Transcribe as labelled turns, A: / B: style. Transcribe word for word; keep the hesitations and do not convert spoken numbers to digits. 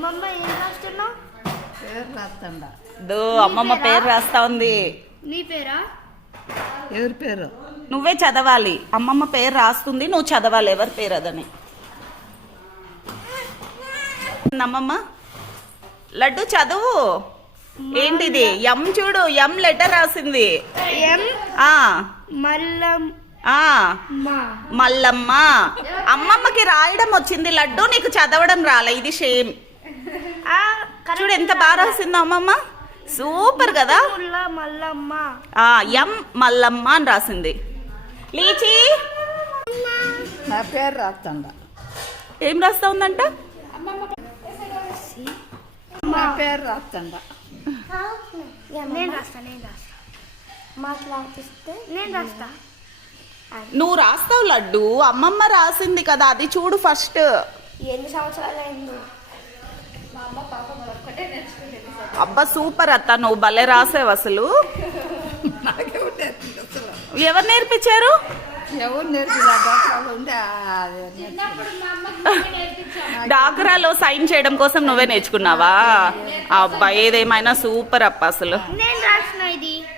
A: అమ్మమ్మ ఏం రాస్తున్నావు?
B: పేరు రాస్తండా.
C: దో అమ్మమ్మ పేరు రాస్తా ఉంది.
A: నీ పేరా?
B: ఎవరి పేరు?
C: నువ్వే చదవాలి. అమ్మమ్మ పేరు రాస్తుంది, నువ్వు చదవాలి ఎవరి పేరు అదని. అమ్మమ్మ లడ్డు చదువు. ఏంటిది? ఎం చూడు, ఎం లెటర్ రాసింది.
A: ఎం
C: ఆ
A: మల్లం
C: ఆ మల్లమ్మ. అమ్మమ్మకి రాయడం వచ్చింది లడ్డు, నీకు చదవడం రాలే. ఇది షేమ్. చూడు ఎంత బాగా రాసిందో అమ్మమ్మ. సూపర్ కదా.
A: మల్లమ్మ
C: ఆ ఎం మల్లమ్మ అని రాసింది. లీచి
B: నా పేరు రాస్తండా.
C: ఏం రాస్తా ఉందంట?
B: నా పేరు రాస్తండా.
A: నేను రాస్తా నేను రాస్తా మాట్లాడిస్తే నేను రాస్తా.
C: నువ్వు రాస్తావు లడ్డు, అమ్మమ్మ రాసింది కదా, అది చూడు ఫస్ట్.
A: ఎన్ని సంవత్సరాలు అయింది?
C: అబ్బా సూపర్ అత్త, నువ్వు భలే రాసావు అసలు.
B: నాకెవరు నేర్పింది అసలు?
C: ఎవరు నేర్పించారు?
B: ఎవరు నేర్పింది? డాక్టర్లు ఉండే
C: డాక్రాలో సైన్ చేయడం కోసం నువ్వే నేర్చుకున్నావా? అబ్బా ఏదేమైనా సూపర్ అప్ప అసలు.
A: నేను రాసిన ఇది